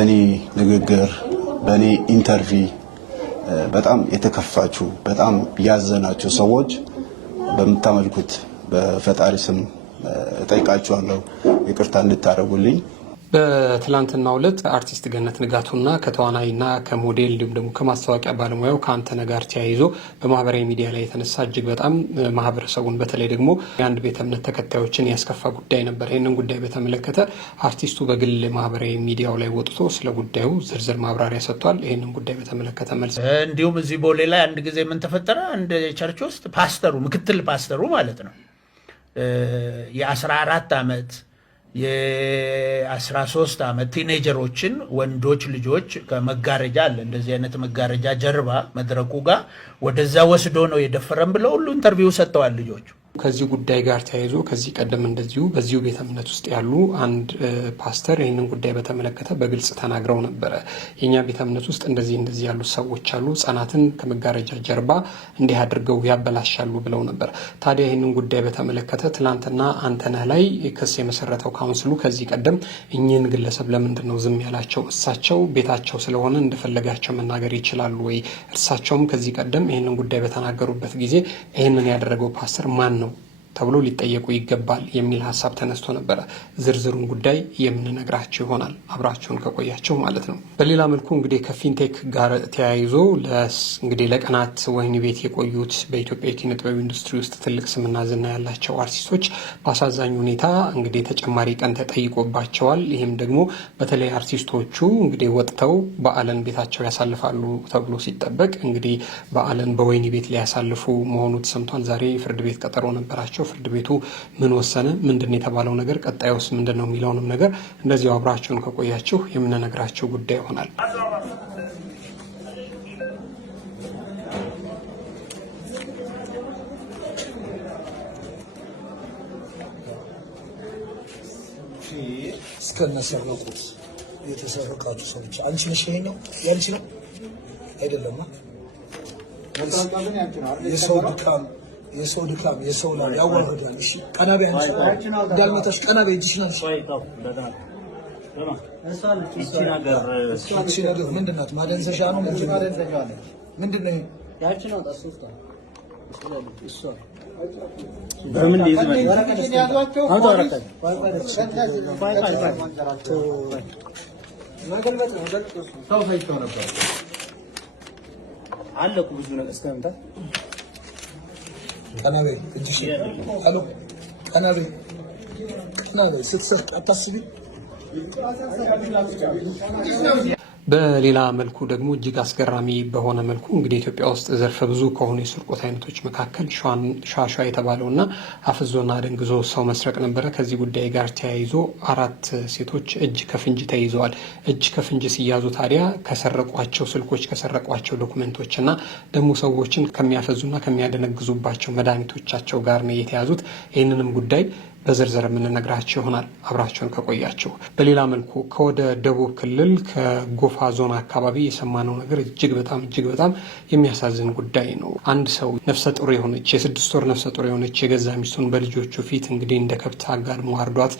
በኔ ንግግር በኔ ኢንተርቪው በጣም የተከፋችሁ በጣም ያዘናችሁ ሰዎች በመታመልኩት በፈጣሪ ስም ጠይቃችኋለሁ ይቅርታ እንድታረጉልኝ። በትላንትናው ዕለት አርቲስት ገነት ንጋቱና ከተዋናይና ከሞዴል እንዲሁም ደግሞ ከማስታወቂያ ባለሙያው ከአንተነህ ጋር ተያይዞ በማህበራዊ ሚዲያ ላይ የተነሳ እጅግ በጣም ማህበረሰቡን በተለይ ደግሞ የአንድ ቤተ እምነት ተከታዮችን ያስከፋ ጉዳይ ነበር። ይህንን ጉዳይ በተመለከተ አርቲስቱ በግል ማህበራዊ ሚዲያው ላይ ወጥቶ ስለ ጉዳዩ ዝርዝር ማብራሪያ ሰጥቷል። ይህንን ጉዳይ በተመለከተ መልስ እንዲሁም እዚህ ቦሌ ላይ አንድ ጊዜ ምን ተፈጠረ? አንድ ቸርች ውስጥ ፓስተሩ ምክትል ፓስተሩ ማለት ነው የ14 ዓመት የ13 ዓመት ቲኔጀሮችን ወንዶች ልጆች ከመጋረጃ አለ እንደዚህ አይነት መጋረጃ ጀርባ መድረኩ ጋር ወደዛ ወስዶ ነው የደፈረም ብለው ሁሉ ኢንተርቪው ሰጥተዋል ልጆቹ። ከዚህ ጉዳይ ጋር ተያይዞ ከዚህ ቀደም እንደዚሁ በዚሁ ቤተ እምነት ውስጥ ያሉ አንድ ፓስተር ይህንን ጉዳይ በተመለከተ በግልጽ ተናግረው ነበረ። የኛ ቤተ እምነት ውስጥ እንደዚህ ያሉ ሰዎች አሉ፣ ህጻናትን ከመጋረጃ ጀርባ እንዲህ አድርገው ያበላሻሉ ብለው ነበር። ታዲያ ይህንን ጉዳይ በተመለከተ ትላንትና አንተነህ ላይ ክስ የመሰረተው ካውንስሉ ከዚህ ቀደም እኚህን ግለሰብ ለምንድን ነው ዝም ያላቸው? እሳቸው ቤታቸው ስለሆነ እንደፈለጋቸው መናገር ይችላሉ ወይ? እርሳቸውም ከዚህ ቀደም ይህንን ጉዳይ በተናገሩበት ጊዜ ይህንን ያደረገው ፓስተር ማን ነው ተብሎ ሊጠየቁ ይገባል የሚል ሀሳብ ተነስቶ ነበረ። ዝርዝሩን ጉዳይ የምንነግራችሁ ይሆናል አብራችሁን ከቆያችሁ ማለት ነው። በሌላ መልኩ እንግዲህ ከፊንቴክ ጋር ተያይዞ እንግዲህ ለቀናት ወህኒ ቤት የቆዩት በኢትዮጵያ የኪነ ጥበብ ኢንዱስትሪ ውስጥ ትልቅ ስምና ዝና ያላቸው አርቲስቶች በአሳዛኝ ሁኔታ እንግዲህ ተጨማሪ ቀን ተጠይቆባቸዋል። ይህም ደግሞ በተለይ አርቲስቶቹ እንግዲህ ወጥተው በዓልን ቤታቸው ያሳልፋሉ ተብሎ ሲጠበቅ እንግዲህ በዓልን በወህኒ ቤት ሊያሳልፉ መሆኑ ተሰምቷል። ዛሬ ፍርድ ቤት ቀጠሮ ነበራቸው። ፍርድ ቤቱ ምን ወሰነ፣ ምንድን የተባለው ነገር፣ ቀጣዩስ ምንድን ነው የሚለውንም ነገር እንደዚሁ አብራችሁን ከቆያችሁ የምንነግራችሁ ጉዳይ ይሆናል። እስከነሰረቁት የተሰረቃችሁ ሰዎች አንቺ ነሽ። ይሄኛው ያንቺ ነው አይደለም? የሰው ድካም የሰው ላይ ያዋርዳል። እሺ ቀናቤ አንቺ እንዳልመታሽ ቀናቤ እጅሽን አንቺ እሺ ነገር ምንድናት? ማደንዘዣ ነው ምንድን ነው? ያቺ ነው ታስውጣ እሷ በምን ይዝመን ያዟቸው አውጣረከ ማገልበጥ ነው ሰው ሳይቶ ነበር አለቁ ብዙ ነገር እስከምታ ቀናቤ እጅሽ አሎ ቀናቤ ስትሰርቅ አታስቢ። በሌላ መልኩ ደግሞ እጅግ አስገራሚ በሆነ መልኩ እንግዲህ ኢትዮጵያ ውስጥ ዘርፈ ብዙ ከሆኑ የስርቆት አይነቶች መካከል ሻሿ የተባለውና አፍዞና ደንግዞ ሰው መስረቅ ነበረ። ከዚህ ጉዳይ ጋር ተያይዞ 4 ሴቶች እጅ ከፍንጅ ተይዘዋል። እጅ ከፍንጅ ሲያዙ ታዲያ ከሰረቋቸው ስልኮች፣ ከሰረቋቸው ዶክመንቶች እና ደግሞ ሰዎችን ከሚያፈዙና ከሚያደነግዙባቸው መድኃኒቶቻቸው ጋር ነው የተያዙት። ይህንንም ጉዳይ በዝርዝር የምንነግራችሁ ይሆናል አብራችሁን ከቆያችሁ። በሌላ መልኩ ከወደ ደቡብ ክልል ከጎፋ ዞን አካባቢ የሰማነው ነገር እጅግ በጣም የሚያሳዝን ጉዳይ ነው። አንድ ሰው ነፍሰ ጡር የሆነች የ6 ወር ነፍሰ ጡር የሆነች የገዛ ሚስቱን በልጆቹ ፊት እንግዲህ እንደ ከብት አጋድሞ አርዷት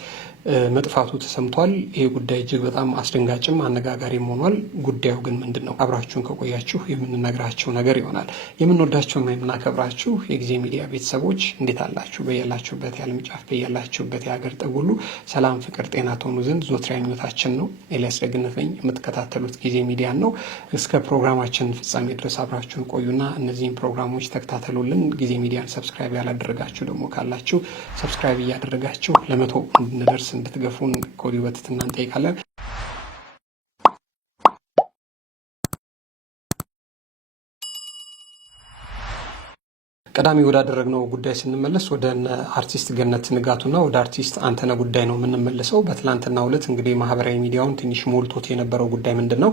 መጥፋቱ ተሰምቷል። ይሄ ጉዳይ እጅግ በጣም አስደንጋጭም አነጋጋሪም ሆኗል። ጉዳዩ ግን ምንድን ነው? አብራችሁን ከቆያችሁ የምንነግራችሁ ነገር ይሆናል። የምንወዳችሁና የምናከብራችሁ የጊዜ ሚዲያ ቤተሰቦች እንዴት አላችሁ? በያላችሁበት የዓለም ጫፍ በያላችሁበት የሀገር ጥግ ሁሉ ሰላም፣ ፍቅር፣ ጤና ትሆኑ ዘንድ ዞትሪያ ምኞታችን ነው። ኤልያስ ደግነት ነኝ። የምትከታተሉት ጊዜ ሚዲያ ነው። እስከ ፕሮግራማችን ፍጻሜ ድረስ አብራችሁን ቆዩና እነዚህን ፕሮግራሞች ተከታተሉልን። ጊዜ ሚዲያን ሰብስክራይብ ያላደረጋችሁ ደግሞ ካላችሁ ሰብስክራይብ እያደረጋችሁ ለመቶ እንድንደርስ እንድትገፉን ከወዲሁ በትህትና እንጠይቃለን። ቀዳሚ ወዳደረግነው ጉዳይ ስንመለስ ወደ አርቲስት ገነት ንጋቱና ወደ አርቲስት አንተነህ ጉዳይ ነው የምንመለሰው። በትላንትናው ዕለት እንግዲህ ማህበራዊ ሚዲያውን ትንሽ ሞልቶት የነበረው ጉዳይ ምንድን ነው?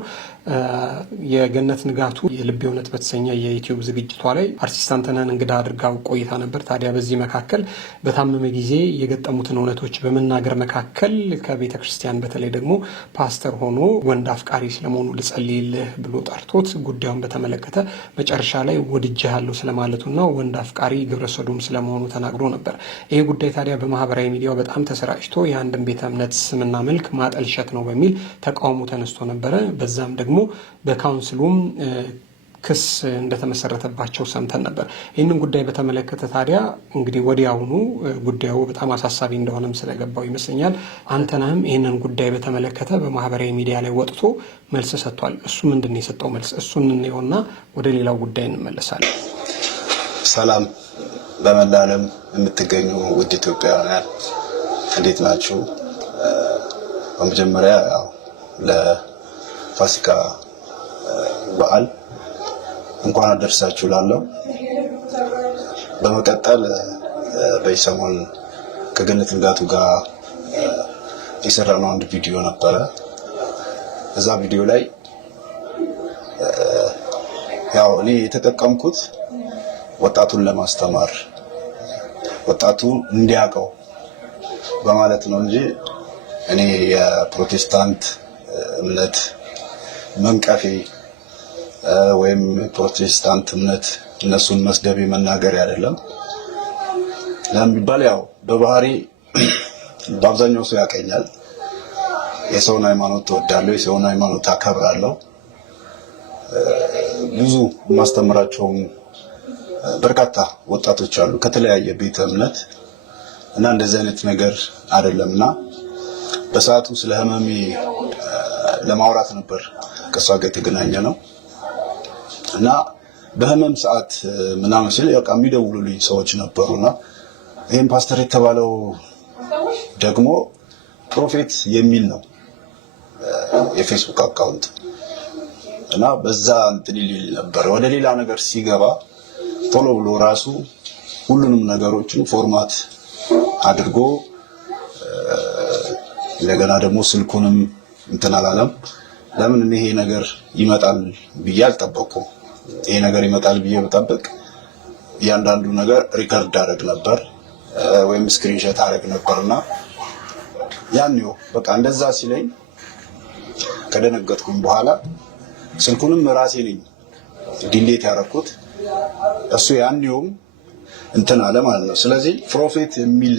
የገነት ንጋቱ የልቤ እውነት በተሰኘ የዩቲዩብ ዝግጅቷ ላይ አርቲስት አንተነህን እንግዳ አድርጋው ቆይታ ነበር። ታዲያ በዚህ መካከል በታመመ ጊዜ የገጠሙትን እውነቶች በመናገር መካከል ከቤተ ክርስቲያን በተለይ ደግሞ ፓስተር ሆኖ ወንድ አፍቃሪ ስለመሆኑ ልጸልይልህ ብሎ ጠርቶት ጉዳዩን በተመለከተ መጨረሻ ላይ ወድጄሃለሁ ስለማለቱና ወንድ ወንድ አፍቃሪ ግብረ ሰዶም ስለመሆኑ ተናግሮ ነበር። ይህ ጉዳይ ታዲያ በማህበራዊ ሚዲያው በጣም ተሰራጭቶ የአንድን ቤተ እምነት ስምና መልክ ማጠልሸት ነው በሚል ተቃውሞ ተነስቶ ነበረ። በዛም ደግሞ በካውንስሉም ክስ እንደተመሰረተባቸው ሰምተን ነበር። ይህንን ጉዳይ በተመለከተ ታዲያ እንግዲህ ወዲያውኑ ጉዳዩ በጣም አሳሳቢ እንደሆነም ስለገባው ይመስለኛል አንተነህም ይህንን ጉዳይ በተመለከተ በማህበራዊ ሚዲያ ላይ ወጥቶ መልስ ሰጥቷል። እሱ ምንድን ነው የሰጠው መልስ? እሱን እንየውና ወደ ሌላው ጉዳይ እንመለሳለን። ሰላም በመላ ዓለም የምትገኙ ውድ ኢትዮጵያውያን እንዴት ናችሁ? በመጀመሪያ ለፋሲካ በዓል እንኳን አደረሳችሁ ላለው። በመቀጠል በሰሞን ከገነት ንጋቱ ጋር የሰራነው አንድ ቪዲዮ ነበረ። እዛ ቪዲዮ ላይ እኔ የተጠቀምኩት ወጣቱን ለማስተማር ወጣቱ እንዲያውቀው በማለት ነው እንጂ እኔ የፕሮቴስታንት እምነት መንቀፌ ወይም ፕሮቴስታንት እምነት እነሱን መስደቤ መናገር አይደለም። ለምን ቢባል በባህሪ በአብዛኛው ሰው ያቀኛል። የሰውን ሃይማኖት ተወዳለሁ፣ የሰውን ሃይማኖት አከብራለሁ። ብዙ ማስተምራቸው በርካታ ወጣቶች አሉ ከተለያየ ቤተ እምነት እና እንደዚህ አይነት ነገር አይደለምና በሰዓቱ ስለ ህመሜ ለማውራት ነበር ከሷ ጋር የተገናኘ ነው እና በህመም ሰዓት ምናምን ሲል የሚደውሉልኝ ሰዎች ነበሩና ይሄን ፓስተር የተባለው ደግሞ ፕሮፌት የሚል ነው የፌስቡክ አካውንት እና በዛ እንትን ይል ነበር። ወደ ሌላ ነገር ሲገባ ቶሎ ብሎ ራሱ ሁሉንም ነገሮችን ፎርማት አድርጎ እንደገና ደግሞ ስልኩንም እንትን አላለም። ለምን ይሄ ነገር ይመጣል ብዬ አልጠበቅኩም። ይሄ ነገር ይመጣል ብዬ በጠብቅ እያንዳንዱ ነገር ሪከርድ አደረግ ነበር ወይም ስክሪንሾት አደረግ ነበርና ያንው በቃ እንደዛ ሲለኝ ከደነገጥኩኝ በኋላ ስልኩንም ራሴ ነኝ ዲሌት ያደረኩት። እሱ ያንውም እንትን አለ ማለት ነው። ስለዚህ ፕሮፌት የሚል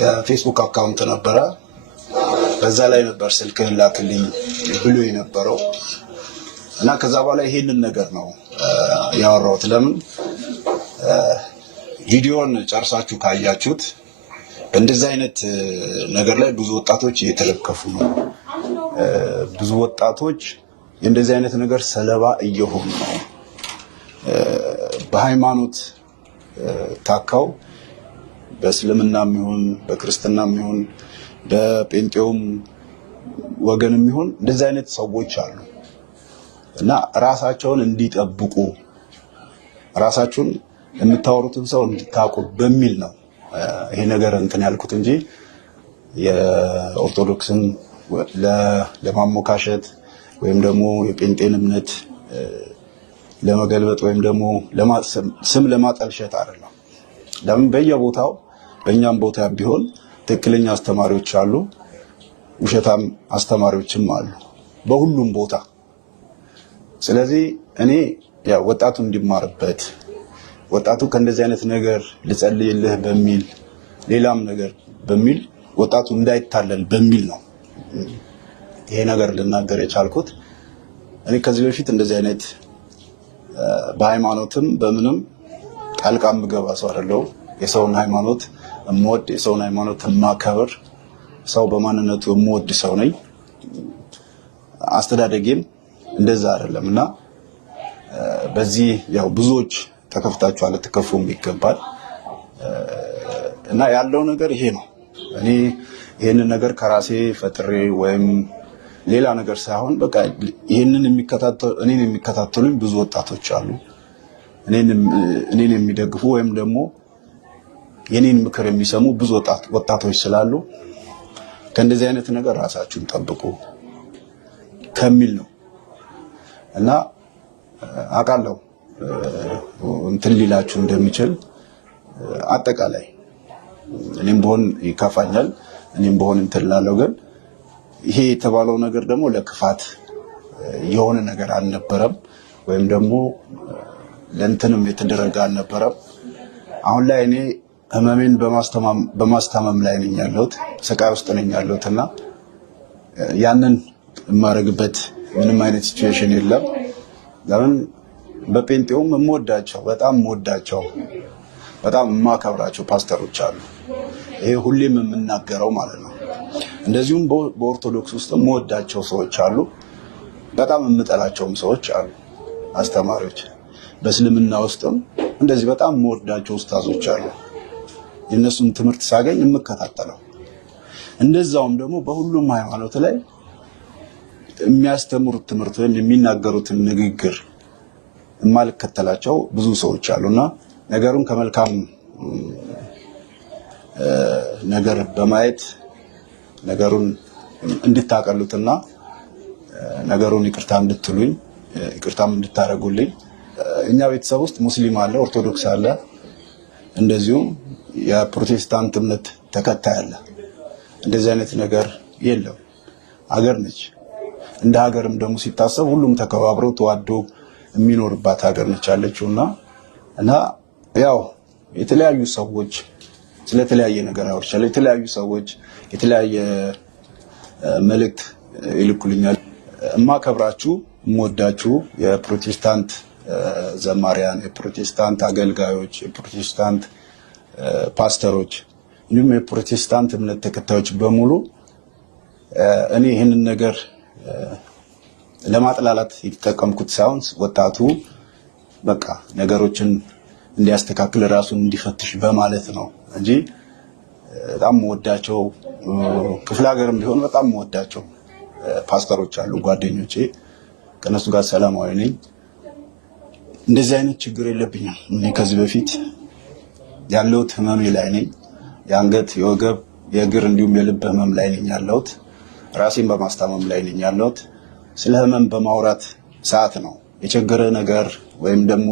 የፌስቡክ አካውንት ነበረ። በዛ ላይ ነበር ስልክህን ላክልኝ ብሎ የነበረው እና ከዛ በኋላ ይሄንን ነገር ነው ያወራሁት። ለምን ቪዲዮን ጨርሳችሁ ካያችሁት እንደዚህ አይነት ነገር ላይ ብዙ ወጣቶች እየተለከፉ ነው። ብዙ ወጣቶች እንደዚህ አይነት ነገር ሰለባ እየሆኑ ነው። በሃይማኖት ታካው በእስልምናም ይሁን በክርስትናም ይሁን በጴንጤውም ወገንም ይሁን እንደዚህ አይነት ሰዎች አሉ እና ራሳቸውን እንዲጠብቁ ራሳቸውን የምታወሩትን ሰው እንድታውቁ በሚል ነው ይሄ ነገር እንትን ያልኩት እንጂ የኦርቶዶክስን ለማሞካሸት ወይም ደግሞ የጴንጤን እምነት ለመገልበጥ ወይም ደግሞ ስም ለማጠልሸት አይደለም። ለምን በየቦታው በእኛም ቦታ ቢሆን ትክክለኛ አስተማሪዎች አሉ፣ ውሸታም አስተማሪዎችም አሉ በሁሉም ቦታ። ስለዚህ እኔ ወጣቱ እንዲማርበት ወጣቱ ከእንደዚህ አይነት ነገር ልጸልይልህ በሚል ሌላም ነገር በሚል ወጣቱ እንዳይታለል በሚል ነው ይሄ ነገር ልናገር የቻልኩት። እኔ ከዚህ በፊት እንደዚህ አይነት በሃይማኖትም በምንም ጣልቃ የምገባ ሰው አይደለሁም። የሰውን ሃይማኖት የምወድ የሰውን ሃይማኖት የማከብር ሰው በማንነቱ የምወድ ሰው ነኝ። አስተዳደጌም እንደዛ አይደለም እና በዚህ ብዙዎች ተከፍታችኋል፣ ልትከፉም ይገባል እና ያለው ነገር ይሄ ነው። እኔ ይሄንን ነገር ከራሴ ፈጥሬ ወይም ሌላ ነገር ሳይሆን በቃ ይሄንን የሚከታተሉኝ ብዙ ወጣቶች አሉ። እኔን የሚደግፉ ወይም ደግሞ የኔን ምክር የሚሰሙ ብዙ ወጣቶች ስላሉ ከእንደዚህ አይነት ነገር ራሳችሁን ጠብቁ ከሚል ነው እና አውቃለሁ እንትን ሊላችሁ እንደሚችል አጠቃላይ እኔም በሆን ይከፋኛል፣ እኔም በሆን እንትን እላለሁ። ግን ይሄ የተባለው ነገር ደግሞ ለክፋት የሆነ ነገር አልነበረም ወይም ደግሞ ለእንትንም የተደረገ አልነበረም። አሁን ላይ እኔ ህመሜን በማስታመም ላይ ነኝ ያለሁት፣ ስቃይ ውስጥ ነኝ ያለሁትና ያንን የማደርግበት ምንም አይነት ሲቹዌሽን የለም። ለምን በጴንጤውም የምወዳቸው በጣም የማከብራቸው ፓስተሮች አሉ። ይሄ ሁሌም የምናገረው ማለት ነው። እንደዚሁም በኦርቶዶክስ ውስጥ የምወዳቸው ሰዎች አሉ፣ በጣም የምጠላቸውም ሰዎች አሉ፣ አስተማሪዎች። በእስልምና ውስጥም እንደዚህ በጣም የምወዳቸው ኡስታዞች አሉ፣ የእነሱን ትምህርት ሳገኝ የምከታተለው። እንደዛውም ደግሞ በሁሉም ሃይማኖት ላይ የሚያስተምሩት ትምህርት ወይም የሚናገሩትን ንግግር የማልከተላቸው ብዙ ሰዎች አሉና ነገሩን ከመልካም ነገር በማየት ነገሩን እንድታቀሉትና ነገሩን ይቅርታ እንድትሉኝ ይቅርታም እንድታረጉልኝ። እኛ ቤተሰብ ውስጥ ሙስሊም አለ፣ ኦርቶዶክስ አለ፣ እንደዚሁም የፕሮቴስታንት እምነት ተከታይ አለ። እንደዚህ አይነት ነገር የለም። ሀገር ነች። እንደ ሀገርም ደግሞ ሲታሰብ ሁሉም ተከባብሮ ተዋዶ የሚኖርባት ሀገር ነች ያለችውና ያው የተለያዩ ሰዎች ስለተለያየ ነገር ያወርቻል። የተለያዩ ሰዎች የተለያየ መልእክት ይልኩልኛል። እማከብራችሁ እምወዳችሁ የፕሮቴስታንት ዘማሪያን፣ የፕሮቴስታንት አገልጋዮች፣ የፕሮቴስታንት ፓስተሮች እንዲሁም የፕሮቴስታንት እምነት ተከታዮች በሙሉ እኔ ይህንን ነገር ለማጥላላት የተጠቀምኩት ሳይሆን ወጣቱ በቃ ነገሮችን እንዲያስተካክል ራሱን እንዲፈትሽ በማለት ነው እንጂ በጣም ወዳቸው ክፍለ ሀገርም ቢሆን በጣም ወዳቸው ፓስተሮች አሉ ጓደኞቼ። ከነሱ ጋር ሰላማዊ ነኝ። እንደዚህ አይነት ችግር የለብኝም። እኔ ከዚህ በፊት ያለሁት ህመሜ ላይ ነኝ። የአንገት፣ የወገብ፣ የእግር እንዲሁም የልብ ህመም ላይ ነኝ ያለሁት። ራሴን በማስታመም ላይ ነኝ ያለሁት። ስለ ህመም በማውራት ሰዓት ነው የቸገረ ነገር ወይም ደግሞ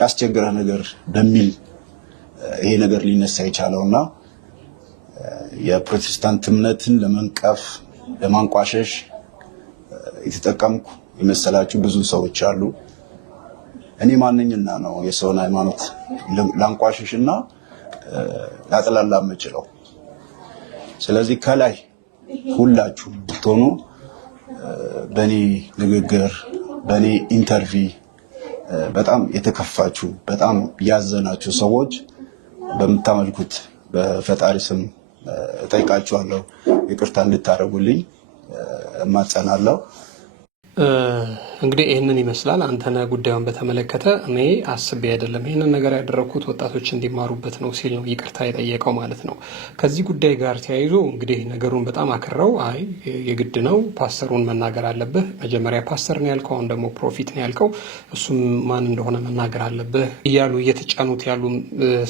ያስቸገረ ነገር በሚል ይሄ ነገር ሊነሳ የቻለውና የፕሮቴስታንት እምነትን ለመንቀፍ ለማንቋሸሽ የተጠቀምኩ የመሰላችሁ ብዙ ሰዎች አሉ። እኔ ማንኝና ነው የሰውን ሃይማኖት ላንቋሸሽና ላጥላላ የምችለው? ስለዚህ ከላይ ሁላችሁ ብትሆኑ በእኔ ንግግር በእኔ ኢንተርቪው በጣም የተከፋችሁ በጣም ያዘናችሁ ሰዎች በምታመልኩት በፈጣሪ ስም እጠይቃችኋለሁ፣ ይቅርታ እንድታረጉልኝ እማጸናለሁ። እንግዲህ ይህንን ይመስላል። አንተነህ ጉዳዩን በተመለከተ እኔ አስቤ አይደለም ይህንን ነገር ያደረግኩት ወጣቶች እንዲማሩበት ነው ሲል ነው ይቅርታ የጠየቀው ማለት ነው። ከዚህ ጉዳይ ጋር ተያይዞ እንግዲህ ነገሩን በጣም አክረው አይ የግድ ነው ፓስተሩን መናገር አለብህ፣ መጀመሪያ ፓስተር ነው ያልከው፣ አሁን ደግሞ ፕሮፊት ነው ያልከው፣ እሱም ማን እንደሆነ መናገር አለብህ እያሉ እየተጫኑት ያሉ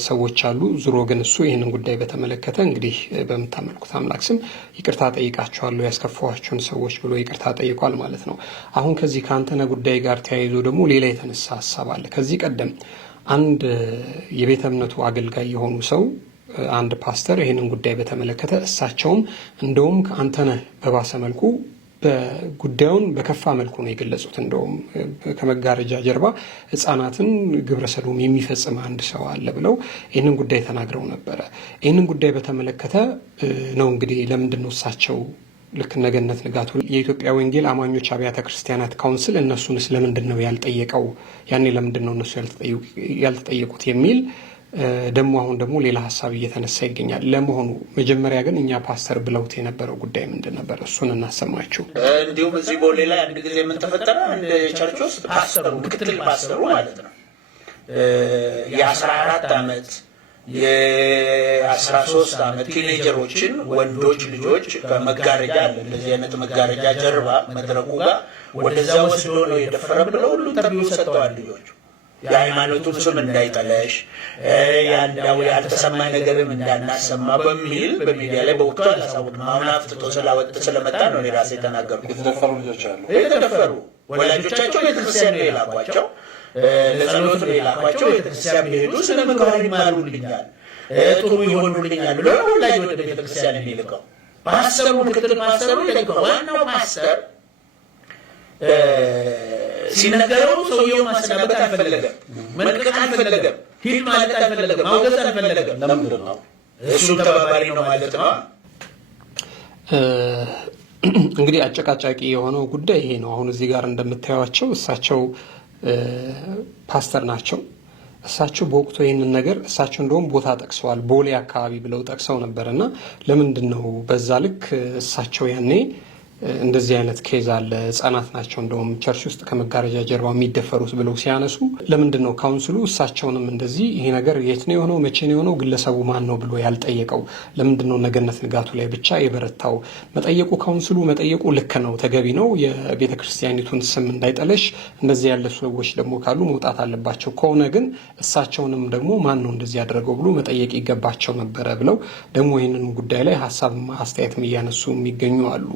ሰዎች አሉ። ዙሮ ግን እሱ ይህንን ጉዳይ በተመለከተ እንግዲህ በምታመልኩት አምላክ ስም ይቅርታ ጠይቃቸዋለሁ ያስከፋኋቸውን ሰዎች ብሎ ይቅርታ ጠይቋል ማለት ነው። አሁን ከዚህ ከአንተነህ ጉዳይ ጋር ተያይዞ ደግሞ ሌላ የተነሳ ሀሳብ አለ። ከዚህ ቀደም አንድ የቤተ እምነቱ አገልጋይ የሆኑ ሰው አንድ ፓስተር ይህንን ጉዳይ በተመለከተ እሳቸውም እንደውም ከአንተነህ በባሰ መልኩ ጉዳዩን በከፋ መልኩ ነው የገለጹት። እንደውም ከመጋረጃ ጀርባ ሕፃናትን ግብረ ሰዶም የሚፈጽም አንድ ሰው አለ ብለው ይህንን ጉዳይ ተናግረው ነበረ። ይህንን ጉዳይ በተመለከተ ነው እንግዲህ ለምንድን ነው እሳቸው ልክ እነ ገነት ንጋቱ የኢትዮጵያ ወንጌል አማኞች አብያተ ክርስቲያናት ካውንስል እነሱንስ ለምንድን ነው ያልጠየቀው? ያኔ ለምንድን ነው እነሱ ያልተጠየቁት የሚል ደግሞ አሁን ደግሞ ሌላ ሀሳብ እየተነሳ ይገኛል። ለመሆኑ መጀመሪያ ግን እኛ ፓስተር ብለውት የነበረው ጉዳይ ምንድን ነበር? እሱን እናሰማችሁ። እንዲሁም እዚህ ቦሌ ላይ አንድ ጊዜ የምንተፈጠረ አንድ ቸርች ውስጥ ፓስተሩ ምክትል ፓስተሩ ማለት ነው የ14 ዓመት የ13 ዓመት ቲኔጀሮችን ወንዶች ልጆች ከመጋረጃ አለ እንደዚህ አይነት መጋረጃ ጀርባ መድረኩ ጋር ወደዛ ወስዶ ነው የደፈረ ብለው ሁሉ ኢንተርቪው ሰጥተዋል። ልጆቹ የሃይማኖቱን ስም እንዳይጠለሽ ያልተሰማ ነገርም እንዳናሰማ በሚል በሚዲያ ላይ በወቅቱ አላሳወቅንም። አሁን አፍጥጦ ስለመጣ ነው እኔ ራሴ የተናገርኩት። የተደፈሩ ልጆች አሉ። የተደፈሩ ወላጆቻቸው ቤተክርስቲያን ነው የላኳቸው፣ ለጸሎት ነው የላኳቸው። ቤተክርስቲያን ቢሄዱ ስነ ምግባር ይማሩልኛል፣ ጥሩ ይሆኑልኛል ብሎ ወላጅ ወደ ቤተክርስቲያን የሚልከው ፓስተሩ ምክትል ፓስተሩ ዋናው ፓስተር ሲነገረው ሰውየው ማሰናበት አልፈለገም፣ መልቀቅ አልፈለገም፣ ሂድ ማለት አልፈለገም፣ ማውገዝ አልፈለገም። ለምንድን ነው? እሱም ተባባሪ ነው ማለት ነው። እንግዲህ አጨቃጫቂ የሆነው ጉዳይ ይሄ ነው። አሁን እዚህ ጋር እንደምታዩቸው እሳቸው ፓስተር ናቸው። እሳቸው በወቅቱ ይህንን ነገር እሳቸው እንደውም ቦታ ጠቅሰዋል፣ ቦሌ አካባቢ ብለው ጠቅሰው ነበር። እና ለምንድን ነው በዛ ልክ እሳቸው ያኔ እንደዚህ አይነት ኬዝ አለ፣ ህጻናት ናቸው እንደውም ቸርች ውስጥ ከመጋረጃ ጀርባ የሚደፈሩት ብለው ሲያነሱ ለምንድን ነው ካውንስሉ እሳቸውንም እንደዚህ ይሄ ነገር የት ነው የሆነው መቼ ነው የሆነው ግለሰቡ ማን ነው ብሎ ያልጠየቀው? ለምንድን ነው ነገነት ንጋቱ ላይ ብቻ የበረታው? መጠየቁ ካውንስሉ መጠየቁ ልክ ነው፣ ተገቢ ነው። የቤተ ክርስቲያኒቱን ስም እንዳይጠለሽ እንደዚህ ያለ ሰዎች ደግሞ ካሉ መውጣት አለባቸው። ከሆነ ግን እሳቸውንም ደግሞ ማን ነው እንደዚህ ያደረገው ብሎ መጠየቅ ይገባቸው ነበረ ብለው ደግሞ ይህንን ጉዳይ ላይ ሀሳብ አስተያየትም እያነሱ የሚገኙ አሉ።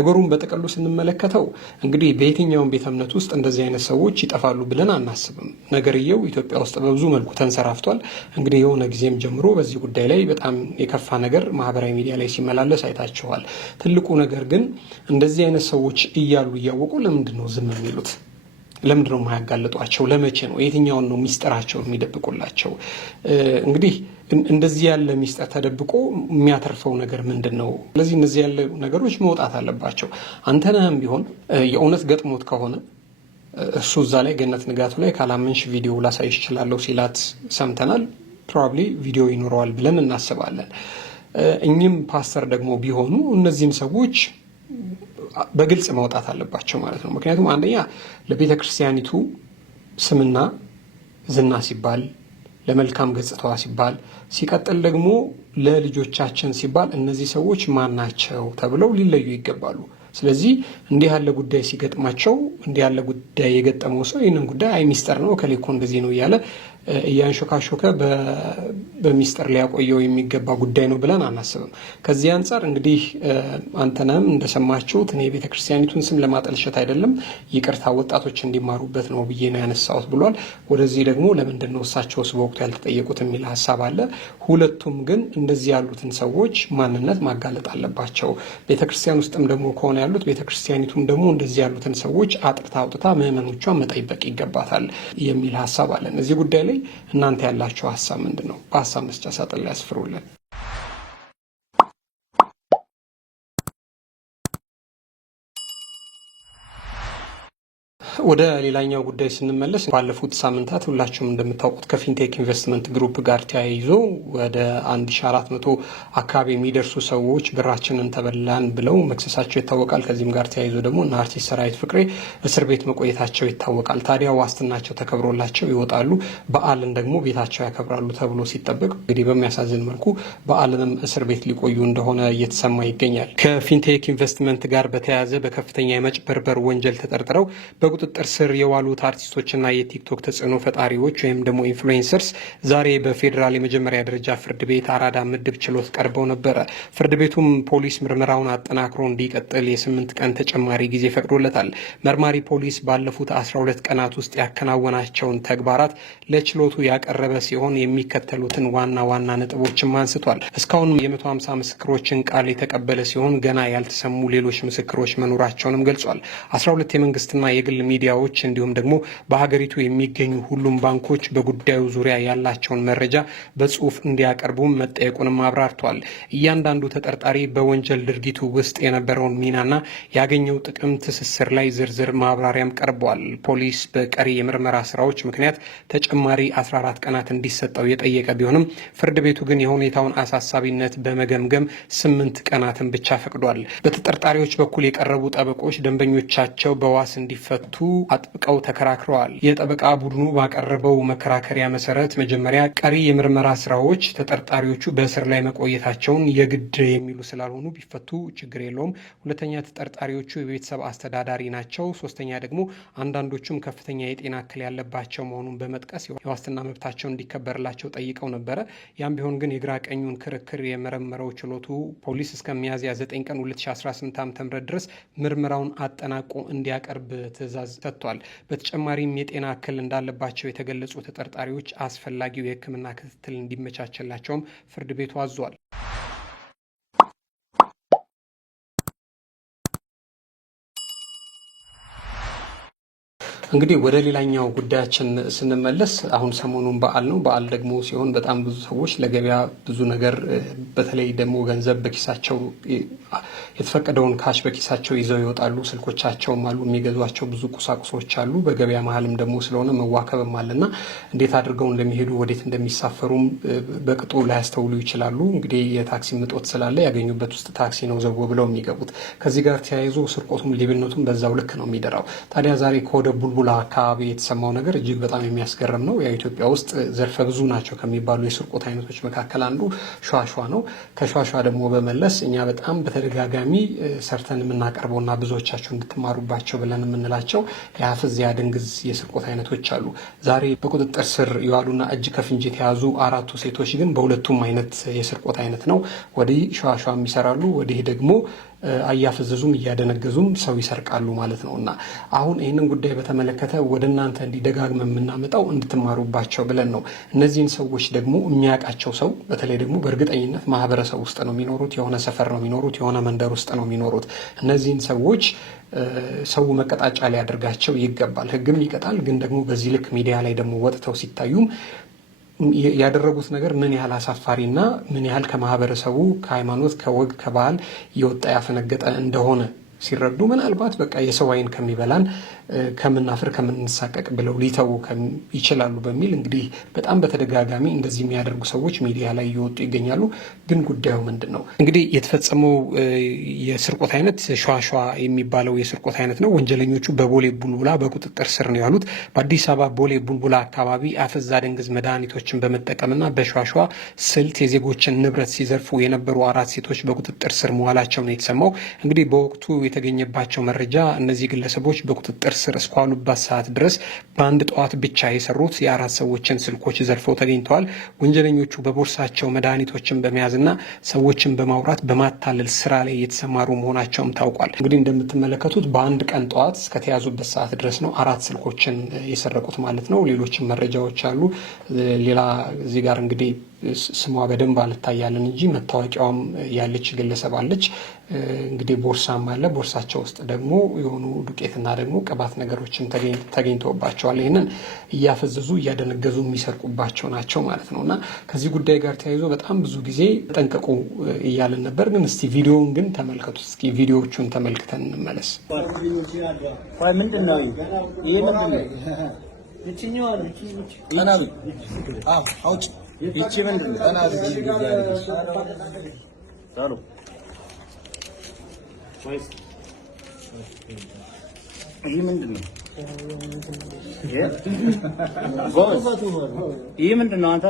ነገሩን በጥቅሉ ስንመለከተው እንግዲህ በየትኛውም ቤተ እምነት ውስጥ እንደዚህ አይነት ሰዎች ይጠፋሉ ብለን አናስብም። ነገርየው ኢትዮጵያ ውስጥ በብዙ መልኩ ተንሰራፍቷል። እንግዲህ የሆነ ጊዜም ጀምሮ በዚህ ጉዳይ ላይ በጣም የከፋ ነገር ማህበራዊ ሚዲያ ላይ ሲመላለስ አይታችኋል። ትልቁ ነገር ግን እንደዚህ አይነት ሰዎች እያሉ እያወቁ ለምንድን ነው ዝም የሚሉት? ለምንድን ነው የማያጋልጧቸው? ለመቼ ነው? የትኛውን ነው ሚስጥራቸውን የሚደብቁላቸው? እንግዲህ እንደዚህ ያለ ሚስጥር ተደብቆ የሚያተርፈው ነገር ምንድን ነው? ስለዚህ እነዚህ ያለ ነገሮች መውጣት አለባቸው። አንተነህም ቢሆን የእውነት ገጥሞት ከሆነ እሱ እዛ ላይ ገነት ንጋቱ ላይ ካላመንሽ ቪዲዮ ላሳይሽ እችላለሁ ሲላት ሰምተናል። ፕሮባብሊ ቪዲዮ ይኖረዋል ብለን እናስባለን። እኚህም ፓስተር ደግሞ ቢሆኑ እነዚህም ሰዎች በግልጽ መውጣት አለባቸው ማለት ነው። ምክንያቱም አንደኛ ለቤተ ክርስቲያኒቱ ስምና ዝና ሲባል፣ ለመልካም ገጽታዋ ሲባል፣ ሲቀጥል ደግሞ ለልጆቻችን ሲባል እነዚህ ሰዎች ማን ናቸው ተብለው ሊለዩ ይገባሉ። ስለዚህ እንዲህ ያለ ጉዳይ ሲገጥማቸው እንዲህ ያለ ጉዳይ የገጠመው ሰው ይህንን ጉዳይ አይ ሚስጥር ነው ከሌኮ እንደዚህ ነው እያለ እያንሾካሾከ በሚስጥር ሊያቆየው የሚገባ ጉዳይ ነው ብለን አናስብም። ከዚህ አንጻር እንግዲህ አንተነህም እንደሰማችሁት እኔ የቤተ ክርስቲያኒቱን ስም ለማጠልሸት አይደለም ይቅርታ ወጣቶች እንዲማሩበት ነው ብዬ ነው ያነሳሁት ብሏል። ወደዚህ ደግሞ ለምንድን ነው እሳቸውስ በወቅቱ ያልተጠየቁት የሚል ሀሳብ አለ። ሁለቱም ግን እንደዚህ ያሉትን ሰዎች ማንነት ማጋለጥ አለባቸው። ቤተ ክርስቲያን ውስጥም ደግሞ ከሆነ ያሉት ቤተ ክርስቲያኒቱም ደግሞ እንደዚህ ያሉትን ሰዎች አጥርታ አውጥታ ምዕመኖቿን መጠበቅ ይገባታል የሚል ሀሳብ አለን። እዚህ ጉዳይ ላይ እናንተ ያላችሁ ሀሳብ ምንድን ነው? በሀሳብ መስጫ ሳጥን ላይ ያስፍሩልን። ወደ ሌላኛው ጉዳይ ስንመለስ ባለፉት ሳምንታት ሁላችሁም እንደምታውቁት ከፊንቴክ ኢንቨስትመንት ግሩፕ ጋር ተያይዞ ወደ 1400 አካባቢ የሚደርሱ ሰዎች ብራችንን ተበላን ብለው መክሰሳቸው ይታወቃል። ከዚህም ጋር ተያይዞ ደግሞ እነ አርቲስት ሰራዊት ፍቅሬ እስር ቤት መቆየታቸው ይታወቃል። ታዲያ ዋስትናቸው ተከብሮላቸው ይወጣሉ፣ በዓልን ደግሞ ቤታቸው ያከብራሉ ተብሎ ሲጠበቅ እንግዲህ በሚያሳዝን መልኩ በዓልንም እስር ቤት ሊቆዩ እንደሆነ እየተሰማ ይገኛል። ከፊንቴክ ኢንቨስትመንት ጋር በተያያዘ በከፍተኛ የመጭበርበር ወንጀል ተጠርጥረው በቁጥጥር ስር የዋሉት አርቲስቶችና የቲክቶክ ተጽዕኖ ፈጣሪዎች ወይም ደግሞ ኢንፍሉዌንሰርስ ዛሬ በፌዴራል የመጀመሪያ ደረጃ ፍርድ ቤት አራዳ ምድብ ችሎት ቀርበው ነበረ። ፍርድ ቤቱም ፖሊስ ምርመራውን አጠናክሮ እንዲቀጥል የ8 ቀን ተጨማሪ ጊዜ ፈቅዶለታል። መርማሪ ፖሊስ ባለፉት 12 ቀናት ውስጥ ያከናወናቸውን ተግባራት ለችሎቱ ያቀረበ ሲሆን የሚከተሉትን ዋና ዋና ነጥቦችም አንስቷል። እስካሁን የ150 ምስክሮችን ቃል የተቀበለ ሲሆን ገና ያልተሰሙ ሌሎች ምስክሮች መኖራቸውንም ገልጿል። 12 የመንግስትና የግል ሚዲያዎች እንዲሁም ደግሞ በሀገሪቱ የሚገኙ ሁሉም ባንኮች በጉዳዩ ዙሪያ ያላቸውን መረጃ በጽሁፍ እንዲያቀርቡም መጠየቁንም አብራርቷል። እያንዳንዱ ተጠርጣሪ በወንጀል ድርጊቱ ውስጥ የነበረውን ሚናና ያገኘው ጥቅም ትስስር ላይ ዝርዝር ማብራሪያም ቀርቧል። ፖሊስ በቀሪ የምርመራ ስራዎች ምክንያት ተጨማሪ 14 ቀናት እንዲሰጠው የጠየቀ ቢሆንም ፍርድ ቤቱ ግን የሁኔታውን አሳሳቢነት በመገምገም 8 ቀናትን ብቻ ፈቅዷል። በተጠርጣሪዎች በኩል የቀረቡ ጠበቆች ደንበኞቻቸው በዋስ እንዲፈቱ አጥብቀው ተከራክረዋል። የጠበቃ ቡድኑ ባቀረበው መከራከሪያ መሰረት መጀመሪያ ቀሪ የምርመራ ስራዎች ተጠርጣሪዎቹ በእስር ላይ መቆየታቸውን የግድ የሚሉ ስላልሆኑ ቢፈቱ ችግር የለውም። ሁለተኛ ተጠርጣሪዎቹ የቤተሰብ አስተዳዳሪ ናቸው። ሶስተኛ ደግሞ አንዳንዶቹም ከፍተኛ የጤና እክል ያለባቸው መሆኑን በመጥቀስ የዋስትና መብታቸው እንዲከበርላቸው ጠይቀው ነበረ። ያም ቢሆን ግን የግራ ቀኙን ክርክር የመረመረው ችሎቱ ፖሊስ እስከ ሚያዝያ 9 ቀን 2018 ዓ.ም ድረስ ምርመራውን አጠናቆ እንዲያቀርብ ትዕዛዝ ሰጥቷል። በተጨማሪም የጤና እክል እንዳለባቸው የተገለጹ ተጠርጣሪዎች አስፈላጊው የሕክምና ክትትል እንዲመቻችላቸውም ፍርድ ቤቱ አዟል። እንግዲህ ወደ ሌላኛው ጉዳያችን ስንመለስ አሁን ሰሞኑን በዓል ነው። በዓል ደግሞ ሲሆን በጣም ብዙ ሰዎች ለገበያ ብዙ ነገር በተለይ ደግሞ ገንዘብ በኪሳቸው የተፈቀደውን ካሽ በኪሳቸው ይዘው ይወጣሉ። ስልኮቻቸውም አሉ፣ የሚገዟቸው ብዙ ቁሳቁሶች አሉ። በገበያ መሀልም ደግሞ ስለሆነ መዋከብም አለና እንዴት አድርገው እንደሚሄዱ ወዴት እንደሚሳፈሩም በቅጡ ላያስተውሉ ይችላሉ። እንግዲህ የታክሲ ምጦት ስላለ ያገኙበት ውስጥ ታክሲ ነው ዘው ብለው የሚገቡት። ከዚህ ጋር ተያይዞ ስርቆቱም ሌብነቱም በዛው ልክ ነው የሚደራው። ታዲያ ዛሬ ከወደ ቡልቡላ አካባቢ የተሰማው ነገር እጅግ በጣም የሚያስገርም ነው። ኢትዮጵያ ውስጥ ዘርፈ ብዙ ናቸው ከሚባሉ የስርቆት አይነቶች መካከል አንዱ ሸዋሸዋ ነው። ከሸዋሸዋ ደግሞ በመለስ እኛ በጣም በተደጋጋሚ ሰርተን የምናቀርበውና ብዙዎቻችሁ እንድትማሩባቸው ብለን የምንላቸው የሀፍዝ የአደንግዝ የስርቆት አይነቶች አሉ። ዛሬ በቁጥጥር ስር የዋሉና እጅ ከፍንጅ የተያዙ 4 ሴቶች ግን በሁለቱም አይነት የስርቆት አይነት ነው። ወዲህ ሸዋሸዋም ይሰራሉ፣ ወዲህ ደግሞ እያፈዘዙም እያደነገዙም ሰው ይሰርቃሉ ማለት ነው። እና አሁን ይህንን ጉዳይ በተመለከተ ወደ እናንተ እንዲደጋግመ የምናመጣው እንድትማሩባቸው ብለን ነው። እነዚህን ሰዎች ደግሞ የሚያውቃቸው ሰው በተለይ ደግሞ በእርግጠኝነት ማህበረሰብ ውስጥ ነው የሚኖሩት፣ የሆነ ሰፈር ነው የሚኖሩት፣ የሆነ መንደር ውስጥ ነው የሚኖሩት። እነዚህን ሰዎች ሰው መቀጣጫ ሊያደርጋቸው ይገባል። ህግም ይቀጣል። ግን ደግሞ በዚህ ልክ ሚዲያ ላይ ደግሞ ወጥተው ሲታዩም ያደረጉት ነገር ምን ያህል አሳፋሪና ምን ያህል ከማህበረሰቡ ከሃይማኖት ከወግ ከባህል የወጣ ያፈነገጠ እንደሆነ ሲረዱ ምናልባት በቃ የሰው አይን ከሚበላን ከምናፍር ከምንሳቀቅ ብለው ሊተው ይችላሉ በሚል እንግዲህ በጣም በተደጋጋሚ እንደዚህ የሚያደርጉ ሰዎች ሚዲያ ላይ እየወጡ ይገኛሉ። ግን ጉዳዩ ምንድን ነው? እንግዲህ የተፈጸመው የስርቆት አይነት ሸዋሸዋ የሚባለው የስርቆት አይነት ነው። ወንጀለኞቹ በቦሌ ቡልቡላ በቁጥጥር ስር ነው ያሉት። በአዲስ አበባ ቦሌ ቡልቡላ አካባቢ አፍዝ አደንግዝ መድኃኒቶችን በመጠቀምና በሸዋሸዋ ስልት የዜጎችን ንብረት ሲዘርፉ የነበሩ 4 ሴቶች በቁጥጥር ስር መዋላቸው ነው የተሰማው። እንግዲህ በወቅቱ የተገኘባቸው መረጃ እነዚህ ግለሰቦች በቁጥጥር ስር እስካሉበት ሰዓት ድረስ በአንድ ጠዋት ብቻ የሰሩት የ4 ሰዎችን ስልኮች ዘርፈው ተገኝተዋል። ወንጀለኞቹ በቦርሳቸው መድኃኒቶችን በመያዝና ሰዎችን በማውራት በማታለል ስራ ላይ የተሰማሩ መሆናቸውም ታውቋል። እንግዲህ እንደምትመለከቱት በአንድ ቀን ጠዋት እስከተያዙበት ሰዓት ድረስ ነው 4 ስልኮችን የሰረቁት ማለት ነው። ሌሎችም መረጃዎች አሉ። ሌላ እዚህ ጋር እንግዲህ ስሟ በደንብ አልታያለን እንጂ መታወቂያዋም ያለች ግለሰብ አለች። እንግዲህ ቦርሳም አለ። ቦርሳቸው ውስጥ ደግሞ የሆኑ ዱቄትና ደግሞ ቅባት ነገሮችን ተገኝተውባቸዋል። ይህንን እያፈዘዙ እያደነገዙ የሚሰርቁባቸው ናቸው ማለት ነው። እና ከዚህ ጉዳይ ጋር ተያይዞ በጣም ብዙ ጊዜ ተጠንቀቁ እያለን ነበር። ግን እስቲ ቪዲዮውን ግን ተመልከቱ። እስኪ ቪዲዮዎቹን ተመልክተን እንመለስ። ይቺ ምንድን ነው? ይህ ምንድን ነው? ይህ ምንድን ነው? አንተ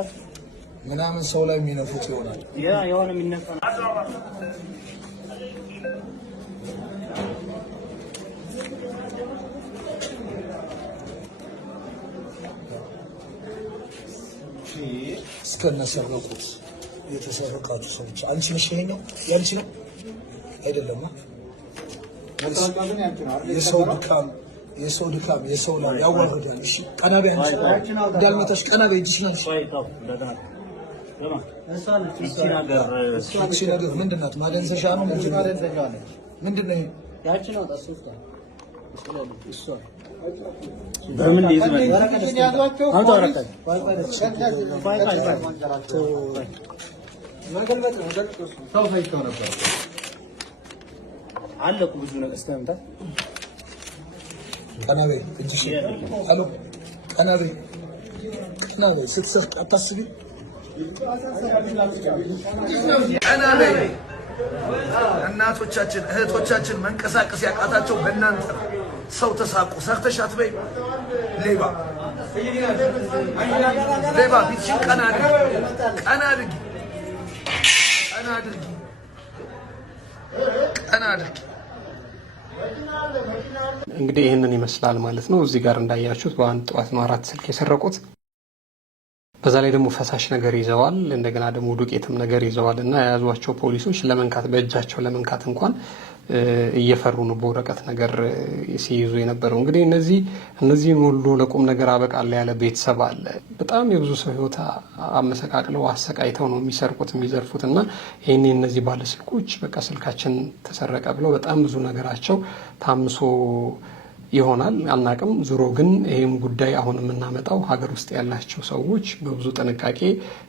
ምናምን ሰው ላይ የሚነፉት ይሆናል። የሆነ የሚነፋ እስከነሰረቁት የተሰረቃችሁ ሰዎች አንቺ ነሽ። ይሄኛው ያንቺ ነው አይደለም? የሰው ድካም የሰው ላይ ያዋርዳል። እሺ ቀና በይ አንቺ እንዳልመታሽ ቀና በይ። እጅሽ ናት። እቺ ነገር ምንድን ናት? ማደንዘሻ ነው። ምንድን ነው? ያንቺ ነው። በምን ይዝመጣ አለቁ ብዙ ነገር እስከምታ ቀና በይ እጅሽ አሎ ቀና በይ ቀና በይ ስትሰርቅ አታስቢ ቀና በይ እናቶቻችን እህቶቻችን መንቀሳቀስ ያቃታቸው በእናንተ ሰው ተሳቁ ሰርተሽ አትበይ ሌባ ሌባ ቢትሽን ቀና አድርጊ ቀና አድርጊ ቀና አድርጊ ቀና አድርጊ። እንግዲህ ይህንን ይመስላል ማለት ነው። እዚህ ጋር እንዳያችሁት በአንድ ጠዋት ነው 4 ስልክ የሰረቁት። በዛ ላይ ደግሞ ፈሳሽ ነገር ይዘዋል። እንደገና ደግሞ ዱቄትም ነገር ይዘዋል እና የያዟቸው ፖሊሶች ለመንካት በእጃቸው ለመንካት እንኳን እየፈሩ ነው በወረቀት ነገር ሲይዙ የነበረው። እንግዲህ እነዚህን ሁሉ ለቁም ነገር አበቃለ ያለ ቤተሰብ አለ። በጣም የብዙ ሰው ሕይወት አመሰቃቅለው አሰቃይተው ነው የሚሰርቁት የሚዘርፉት። እና ይህኔ እነዚህ ባለስልኮች በቃ ስልካችን ተሰረቀ ብለው በጣም ብዙ ነገራቸው ታምሶ ይሆናል አናቅም። ዙሮ ግን ይህም ጉዳይ አሁን የምናመጣው ሀገር ውስጥ ያላቸው ሰዎች በብዙ ጥንቃቄ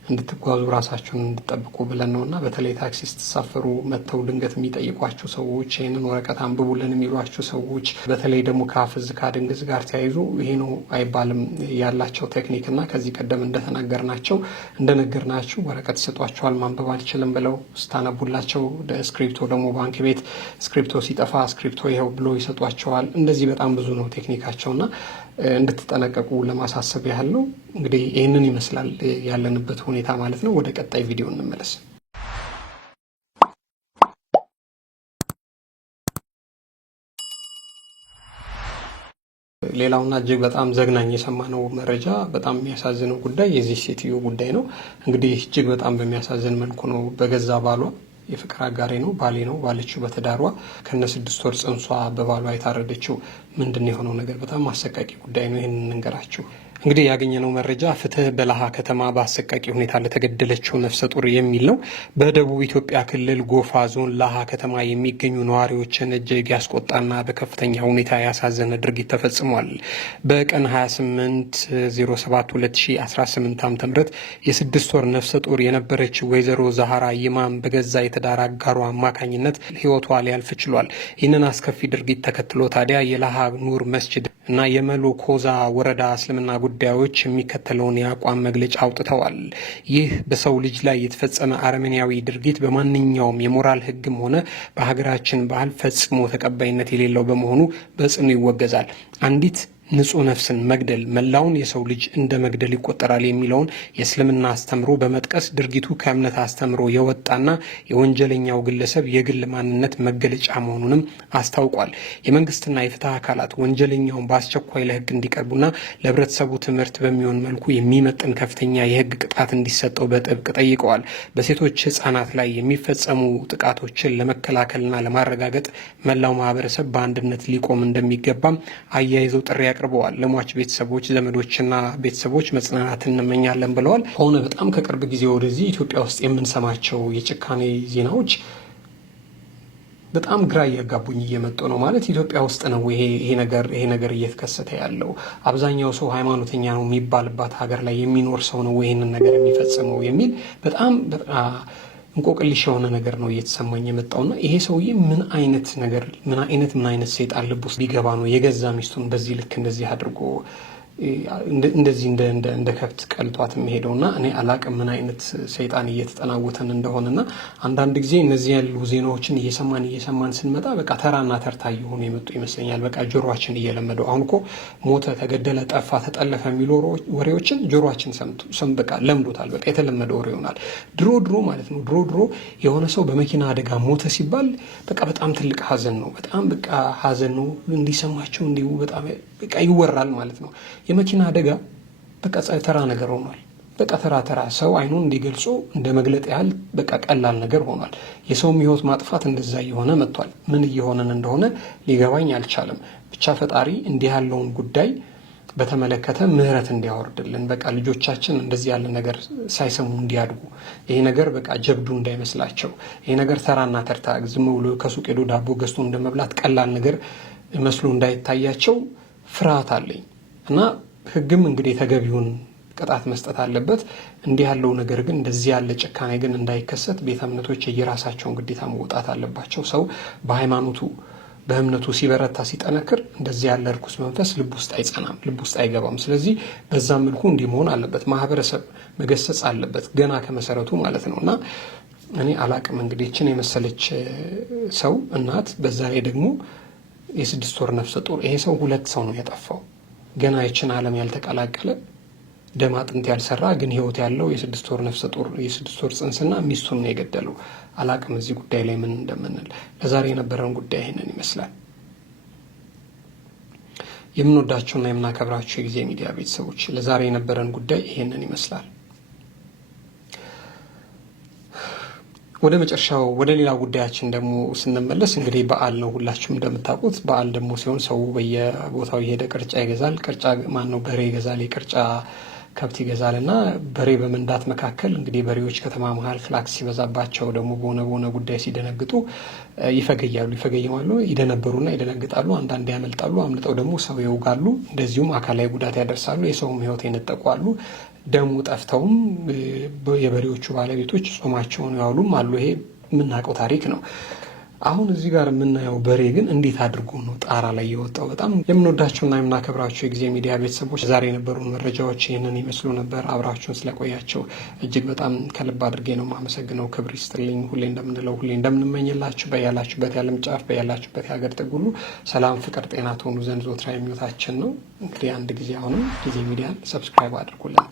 እንድትጓዙ ራሳችሁን እንድጠብቁ ብለን ነውና በተለይ ታክሲ ስትሳፈሩ መጥተው ድንገት የሚጠይቋቸው ሰዎች ይህንን ወረቀት አንብቡልን የሚሏቸው ሰዎች በተለይ ደግሞ ከአፍዝ ከድንግዝ ጋር ተያይዞ ይሄ ነው አይባልም ያላቸው ቴክኒክና ከዚህ ቀደም እንደነገርናችሁ ወረቀት ይሰጧቸዋል ማንበብ አልችልም ብለው ስታነቡላቸው ስክሪፕቶ ደግሞ ባንክ ቤት ስክሪፕቶ ሲጠፋ ስክሪፕቶ ይኸው ብሎ ይሰጧቸዋል። እንደዚህ በጣም ብዙ ነው ቴክኒካቸውና እንድትጠነቀቁ ለማሳሰብ ያህል ነው። እንግዲህ ይህንን ይመስላል ያለንበት ሁኔታ ማለት ነው። ወደ ቀጣይ ቪዲዮ እንመለስ። ሌላውና እጅግ በጣም ዘግናኝ የሰማነው መረጃ በጣም የሚያሳዝነው ጉዳይ የዚህ ሴትዮ ጉዳይ ነው። እንግዲህ እጅግ በጣም በሚያሳዝን መልኩ ነው በገዛ ባሏ የፍቅር አጋሬ ነው ባሌ ነው ባለችው በተዳሯ ከነ 6 ወር ጽንሷ በባሏ የታረደችው። ምንድነው የሆነው ነገር? በጣም አሰቃቂ ጉዳይ ነው። ይሄንን እንንገራችሁ። እንግዲህ ያገኘነው መረጃ ፍትህ በለሃ ከተማ በአሰቃቂ ሁኔታ ለተገደለችው ነፍሰ ጡር የሚል ነው። በደቡብ ኢትዮጵያ ክልል ጎፋ ዞን ለሃ ከተማ የሚገኙ ነዋሪዎችን እጅግ ያስቆጣና በከፍተኛ ሁኔታ ያሳዘነ ድርጊት ተፈጽሟል። በቀን 28/07/2018 ዓ.ም የ6 ወር ነፍሰ ጡር የነበረች ወይዘሮ ዛሃራ ይማም በገዛ የትዳር አጋሯ አማካኝነት ህይወቷ ሊያልፍ ችሏል። ይህንን አስከፊ ድርጊት ተከትሎ ታዲያ የለሃ ኑር መስጅድ እና የመሎ ኮዛ ወረዳ እስልምና ጉዳዮች የሚከተለውን የአቋም መግለጫ አውጥተዋል። ይህ በሰው ልጅ ላይ የተፈጸመ አረመኔያዊ ድርጊት በማንኛውም የሞራል ህግም ሆነ በሀገራችን ባህል ፈጽሞ ተቀባይነት የሌለው በመሆኑ በጽኑ ይወገዛል። አንዲት ንጹህ ነፍስን መግደል መላውን የሰው ልጅ እንደ መግደል ይቆጠራል የሚለውን የእስልምና አስተምሮ በመጥቀስ ድርጊቱ ከእምነት አስተምሮ የወጣና የወንጀለኛው ግለሰብ የግል ማንነት መገለጫ መሆኑንም አስታውቋል። የመንግስትና የፍትህ አካላት ወንጀለኛውን በአስቸኳይ ለህግ እንዲቀርቡና ለህብረተሰቡ ትምህርት በሚሆን መልኩ የሚመጥን ከፍተኛ የህግ ቅጣት እንዲሰጠው በጥብቅ ጠይቀዋል። በሴቶች ህጻናት ላይ የሚፈጸሙ ጥቃቶችን ለመከላከልና ለማረጋገጥ መላው ማህበረሰብ በአንድነት ሊቆም እንደሚገባም አያይዘው ጥሪ አቅርበዋል። ለሟች ቤተሰቦች ዘመዶችና ቤተሰቦች መጽናናትን እንመኛለን ብለዋል። ሆነ በጣም ከቅርብ ጊዜ ወደዚህ ኢትዮጵያ ውስጥ የምንሰማቸው የጭካኔ ዜናዎች በጣም ግራ እያጋቡኝ እየመጡ ነው። ማለት ኢትዮጵያ ውስጥ ነው ይሄ ነገር እየተከሰተ ያለው? አብዛኛው ሰው ሃይማኖተኛ ነው የሚባልባት ሀገር ላይ የሚኖር ሰው ነው ይሄንን ነገር የሚፈጽመው የሚል በጣም እንቆቅልሽ የሆነ ነገር ነው እየተሰማኝ የመጣውና ይሄ ሰውዬ ምን አይነት ሰይጣን ልብ ውስጥ ሊገባ ነው የገዛ ሚስቱን በዚህ ልክ እንደዚህ አድርጎ እንደዚህ እንደ ከብት ቀልቷት የሚሄደውና እኔ አላቅም ምን አይነት ሰይጣን እየተጠናወተን እንደሆነና አንዳንድ ጊዜ እነዚህ ያሉ ዜናዎችን እየሰማን ስንመጣ በቃ ተራና ተርታ እየሆኑ የመጡ ይመስለኛል። በቃ ጆሮአችን እየለመደው አሁን እኮ ሞተ፣ ተገደለ፣ ጠፋ፣ ተጠለፈ የሚሉ ወሬዎችን ጆሮአችን ሰም በቃ ለምዶታል። በቃ የተለመደ ወሬ ይሆናል። ድሮ ማለት ነው ድሮ የሆነ ሰው በመኪና አደጋ ሞተ ሲባል በጣም ትልቅ ሀዘን ነው። በጣም በቃ ሀዘን ነው እንዲሰማቸው እንዲሁ በጣም በቃ ይወራል ማለት ነው። የመኪና አደጋ በቃ ተራ ነገር ሆኗል። በቃ ተራ ሰው አይኑን እንዲገልጹ እንደ መግለጥ ያህል በቃ ቀላል ነገር ሆኗል። የሰው ሕይወት ማጥፋት እንደዛ እየሆነ መጥቷል። ምን እየሆነን እንደሆነ ሊገባኝ አልቻለም። ብቻ ፈጣሪ እንዲህ ያለውን ጉዳይ በተመለከተ ምህረት እንዲያወርድልን በቃ ልጆቻችን እንደዚህ ያለ ነገር ሳይሰሙ እንዲያድጉ ይሄ ነገር በቃ ጀብዱ እንዳይመስላቸው ይሄ ነገር ተራና ተርታ ዝም ብሎ ከሱቅ ሄዶ ዳቦ ገዝቶ እንደመብላት ቀላል ነገር መስሎ እንዳይታያቸው ፍርሃት አለኝ እና ህግም እንግዲህ ተገቢውን ቅጣት መስጠት አለበት። እንዲህ ያለው ነገር ግን እንደዚህ ያለ ጭካኔ ግን እንዳይከሰት ቤተ እምነቶች የራሳቸውን ግዴታ መውጣት አለባቸው። ሰው በእምነቱ ሲበረታ ሲጠነክር እንደዚህ ያለ እርኩስ መንፈስ ልብ ውስጥ አይጸናም፣ ልብ ውስጥ አይገባም። ስለዚህ በዛ መልኩ እንዲህ መሆን አለበት። ማህበረሰብ መገሰጽ አለበት ገና ከመሰረቱ ማለት ነውና እኔ አላቅም እንግዲህ እችን የመሰለች ሰው እናት በዛ ላይ ደግሞ የ6 ወር ነፍሰ ጡር ይሄ ሰው 2 ሰው ነው ያጠፋው። ገና ይችን ዓለም ያልተቀላቀለ ደም አጥንት ያልሰራ ግን ህይወት ያለው የ6 ወር ነፍሰ ጡር የ6 ወር ጽንስና ሚስቱን ነው የገደለው። አላቅም እዚህ ጉዳይ ላይ ምን እንደምንል። ለዛሬ የነበረን ጉዳይ ይሄንን ይመስላል። የምንወዳቸውና የምናከብራቸው የጊዜ ሚዲያ ቤተሰቦች ለዛሬ የነበረን ጉዳይ ይሄንን ይመስላል። ወደ መጨረሻው ወደ ሌላ ጉዳያችን ደግሞ ስንመለስ እንግዲህ በዓል ነው። ሁላችሁም እንደምታውቁት በዓል ደግሞ ሲሆን ሰው በየቦታው እየሄደ ቅርጫ ይገዛል። በሬ ይገዛል። የቅርጫ ከብት ይገዛልና በሬ በመንዳት መካከል እንግዲህ በሬዎች ከተማ መሀል ክላክስ ሲበዛባቸው ደግሞ በሆነ ጉዳይ ሲደነግጡ ይፈገያሉ፣ ይደነበሩና ይደነግጣሉ። አንዳንዴ ያመልጣሉ፣ አምልጠው ደግሞ ሰው ይወጋሉ። እንደዚሁም አካላዊ ጉዳት ያደርሳሉ፣ የሰውም ሕይወት ይነጠቋሉ። ደሙ ጠፍተውም የበሬዎቹ ባለቤቶች ጾማቸውን ያዋሉም አሉ። ይሄ የምናውቀው ታሪክ ነው። አሁን እዚህ ጋር የምናየው በሬ ግን እንዴት አድርጎ ነው ጣራ ላይ የወጣው? በጣም የምንወዳቸውና የምናከብራቸው የጊዜ ሚዲያ ቤተሰቦች ዛሬ የነበሩን መረጃዎች ይህንን ይመስሉ ነበር። አብራችሁን ስለቆያቸው እጅግ በጣም ከልብ አድርጌ ነው የማመሰግነው። ክብር ይስጥልኝ። ሁሌ እንደምንመኝላችሁ በያላችሁበት የዓለም ጫፍ በያላችሁበት የሀገር ጥግ ሁሉ ሰላም፣ ፍቅር፣ ጤና ትሆኑ ዘንድ ዞትራ ምኞታችን ነው። እንግዲህ አንድ ጊዜ አሁንም ጊዜ ሚዲያን ሰብስክራይብ አድርጉልን።